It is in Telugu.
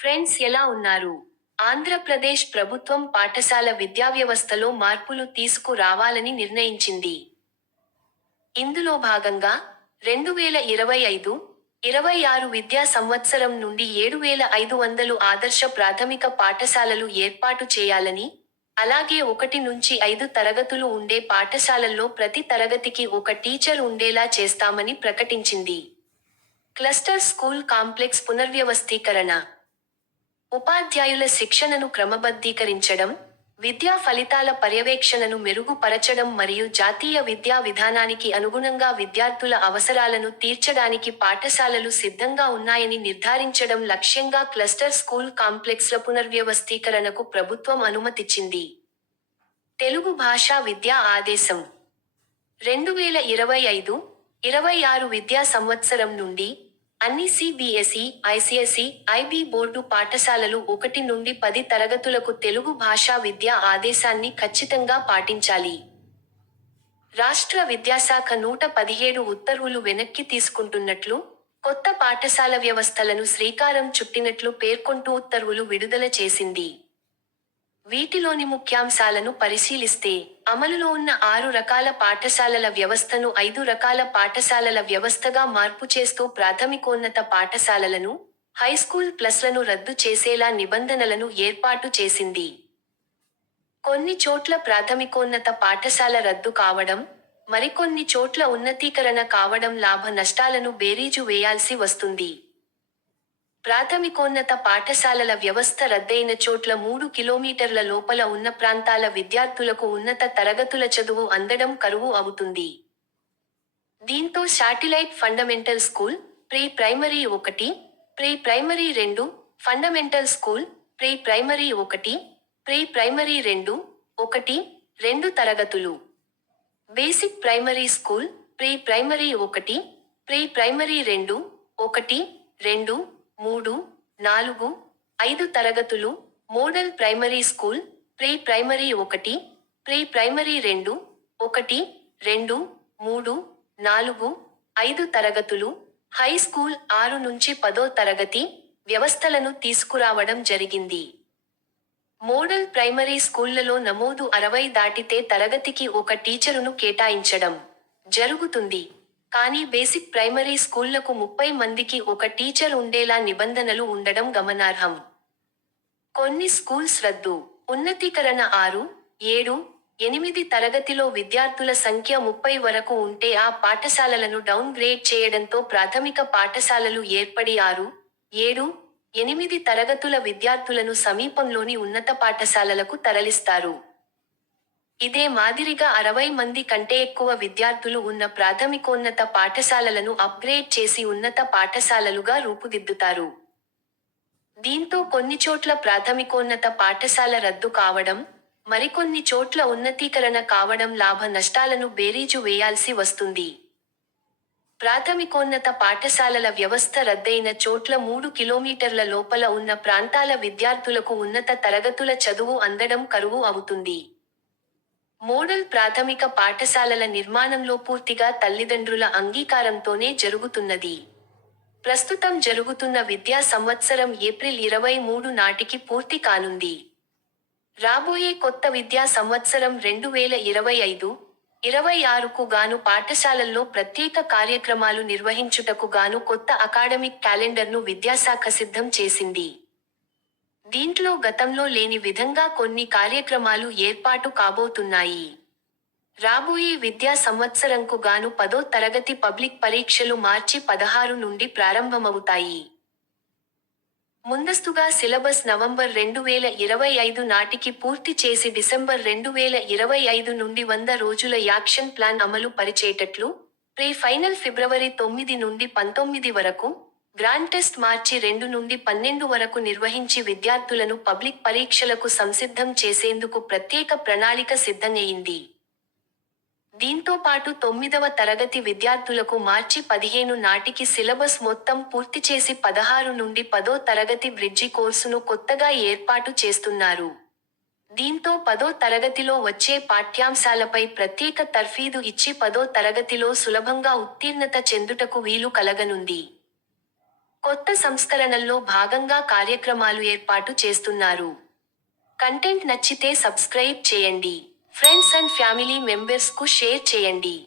ఫ్రెండ్స్ ఎలా ఉన్నారు? ఆంధ్రప్రదేశ్ ప్రభుత్వం పాఠశాల విద్యావ్యవస్థలో మార్పులు తీసుకురావాలని నిర్ణయించింది. ఇందులో భాగంగా రెండు వేల ఇరవై ఐదు ఇరవై ఆరు విద్యా సంవత్సరం నుండి ఏడు వేల ఐదు వందలు ఆదర్శ ప్రాథమిక పాఠశాలలు ఏర్పాటు చేయాలని అలాగే ఒకటి నుంచి ఐదు తరగతులు ఉండే పాఠశాలల్లో ప్రతి తరగతికి ఒక టీచర్ ఉండేలా చేస్తామని ప్రకటించింది. క్లస్టర్ స్కూల్ కాంప్లెక్స్ పునర్వ్యవస్థీకరణ. ఉపాధ్యాయుల శిక్షణను క్రమబద్ధీకరించడం విద్యా ఫలితాల పర్యవేక్షణను మెరుగుపరచడం మరియు జాతీయ విద్యా విధానానికి అనుగుణంగా విద్యార్థుల అవసరాలను తీర్చడానికి పాఠశాలలు సిద్ధంగా ఉన్నాయని నిర్ధారించడం లక్ష్యంగా క్లస్టర్ స్కూల్ కాంప్లెక్స్ల పునర్వ్యవస్థీకరణకు ప్రభుత్వం అనుమతిచ్చింది. తెలుగు భాషా విద్యా ఆదేశం. రెండు వేల ఇరవై ఐదు ఇరవై ఆరు విద్యా సంవత్సరం నుండి అన్ని సిబిఎస్ఈ ఐసిఎస్ఈ ఐబి బోర్డు పాఠశాలలు ఒకటి నుండి పది తరగతులకు తెలుగు భాషా విద్యా ఆదేశాన్ని ఖచ్చితంగా పాటించాలి. రాష్ట్ర విద్యాశాఖ నూట పదిహేడు ఉత్తర్వులు వెనక్కి తీసుకుంటున్నట్లు కొత్త పాఠశాల వ్యవస్థలను శ్రీకారం చుట్టినట్లు పేర్కొంటూ ఉత్తర్వులు విడుదల చేసింది. వీటిలోని ముఖ్యాంశాలను పరిశీలిస్తే అమలులో ఉన్న ఆరు రకాల పాఠశాలల వ్యవస్థను ఐదు రకాల పాఠశాలల వ్యవస్థగా మార్పు చేస్తూ ప్రాథమికోన్నత పాఠశాలలను హైస్కూల్ ప్లస్లను రద్దు చేసేలా నిబంధనలను ఏర్పాటు చేసింది. కొన్ని చోట్ల ప్రాథమికోన్నత పాఠశాల రద్దు కావడం మరికొన్ని చోట్ల ఉన్నతీకరణ కావడం లాభ నష్టాలను బేరీజు వేయాల్సి వస్తుంది. ప్రాథమికోన్నత పాఠశాలల వ్యవస్థ రద్దయిన చోట్ల మూడు కిలోమీటర్ల లోపల ఉన్న ప్రాంతాల విద్యార్థులకు ఉన్నత తరగతుల చదువు అందడం కరువు అవుతుంది. దీంతో satellite fundamental school pre primary ఒకటి ప్రీ ప్రైమరీ రెండు ఫండమెంటల్ స్కూల్ ప్రీ ప్రైమరీ ఒకటి ప్రీ ప్రైమరీ రెండు ఒకటి రెండు తరగతులు. Basic primary school pre primary ఒకటి ప్రీ ప్రైమరీ రెండు ఒకటి రెండు మూడు నాలుగు ఐదు తరగతులు model primary school pre primary ఒకటి ప్రీ ప్రైమరీ రెండు ఒకటి రెండు మూడు నాలుగు ఐదు తరగతులు హై స్కూల్ ఆరు నుంచి పదో తరగతి వ్యవస్థలను తీసుకురావడం జరిగింది. మోడల్ ప్రైమరీ స్కూళ్ళలో నమోదు అరవై దాటితే తరగతికి ఒక టీచరును కేటాయించడం జరుగుతుంది. కానీ బేసిక్ ప్రైమరీ స్కూళ్ళకు ముప్పై మందికి ఒక టీచర్ ఉండేలా నిబంధనలు ఉండడం గమనార్హం. కొన్ని స్కూల్స్ రద్దు. ఉన్నతీకరణ ఆరు ఏడు ఎనిమిది తరగతిలో విద్యార్థుల సంఖ్య ముప్పై వరకు ఉంటే ఆ పాఠశాలలను డౌన్ గ్రేడ్ చేయడంతో ప్రాథమిక పాఠశాలలు ఏర్పడి ఆరు ఏడు ఎనిమిది తరగతుల విద్యార్థులను సమీపంలోని ఉన్నత పాఠశాలలకు తరలిస్తారు. ఇదే మాదిరిగా అరవై మంది కంటే ఎక్కువ విద్యార్థులు ఉన్న ప్రాథమికోన్నత పాఠశాలలను అప్గ్రేడ్ చేసి ఉన్నత పాఠశాలలుగా రూపుదిద్దుతారు. దీంతో కొన్ని చోట్ల ప్రాథమికోన్నత పాఠశాల రద్దు కావడం మరికొన్ని చోట్ల ఉన్నతీకరణ కావడం లాభ నష్టాలను బేరీజు వేయాల్సి వస్తుంది. ప్రాథమికోన్నత పాఠశాలల వ్యవస్థ రద్దయిన చోట్ల మూడు కిలోమీటర్ల లోపల ఉన్న ప్రాంతాల విద్యార్థులకు ఉన్నత తరగతుల చదువు అందడం కరువు అవుతుంది. మోడల్ ప్రాథమిక పాఠశాలల నిర్మాణంలో పూర్తిగా తల్లిదండ్రుల అంగీకారంతోనే జరుగుతున్నది. ప్రస్తుతం జరుగుతున్న విద్యా సంవత్సరం ఏప్రిల్ ఇరవై మూడు నాటికి పూర్తి కానుంది. రాబోయే కొత్త విద్యా సంవత్సరం రెండు వేల ఇరవై ఐదు ఇరవై ఆరుకు గాను పాఠశాలల్లో ప్రత్యేక కార్యక్రమాలు నిర్వహించుటకు గాను కొత్త అకాడమిక్ క్యాలెండర్ను విద్యాశాఖ సిద్ధం చేసింది. దీంట్లో గతంలో లేని విధంగా కొన్ని కార్యక్రమాలు ఏర్పాటు కాబోతున్నాయి. రాబోయే విద్యా సంవత్సరంకు గాను పదో తరగతి పబ్లిక్ పరీక్షలు మార్చి పదహారు నుండి ప్రారంభమవుతాయి. ముందస్తుగా సిలబస్ నవంబర్ రెండు వేల ఇరవై ఐదు నాటికి పూర్తి చేసి డిసెంబర్ రెండు వేల ఇరవై ఐదు నుండి వంద రోజుల యాక్షన్ ప్లాన్ అమలు పరిచేటట్లు ప్రీ ఫైనల్ ఫిబ్రవరి తొమ్మిది నుండి పంతొమ్మిది వరకు గ్రాండ్ టెస్ట్ మార్చి రెండు నుండి పన్నెండు వరకు నిర్వహించి విద్యార్థులను పబ్లిక్ పరీక్షలకు సంసిద్ధం చేసేందుకు ప్రత్యేక ప్రణాళిక సిద్ధమయ్యింది దీంతో పాటు తొమ్మిదవ తరగతి విద్యార్థులకు మార్చి పదిహేను నాటికి సిలబస్ మొత్తం పూర్తి చేసి పదహారు నుండి పదో తరగతి బ్రిడ్జి కోర్సును కొత్తగా ఏర్పాటు చేస్తున్నారు. దీంతో పదో తరగతిలో వచ్చే పాఠ్యాంశాలపై ప్రత్యేక తర్ఫీదు ఇచ్చి పదో తరగతిలో సులభంగా ఉత్తీర్ణత చెందుటకు వీలు కలగనుంది. కొత్త సంస్కరణల్లో భాగంగా కార్యక్రమాలు ఏర్పాటు చేస్తున్నారు. కంటెంట్ నచ్చితే సబ్స్క్రైబ్ చేయండి. ఫ్రెండ్స్ అండ్ ఫ్యామిలీ మెంబర్స్కు షేర్ చేయండి.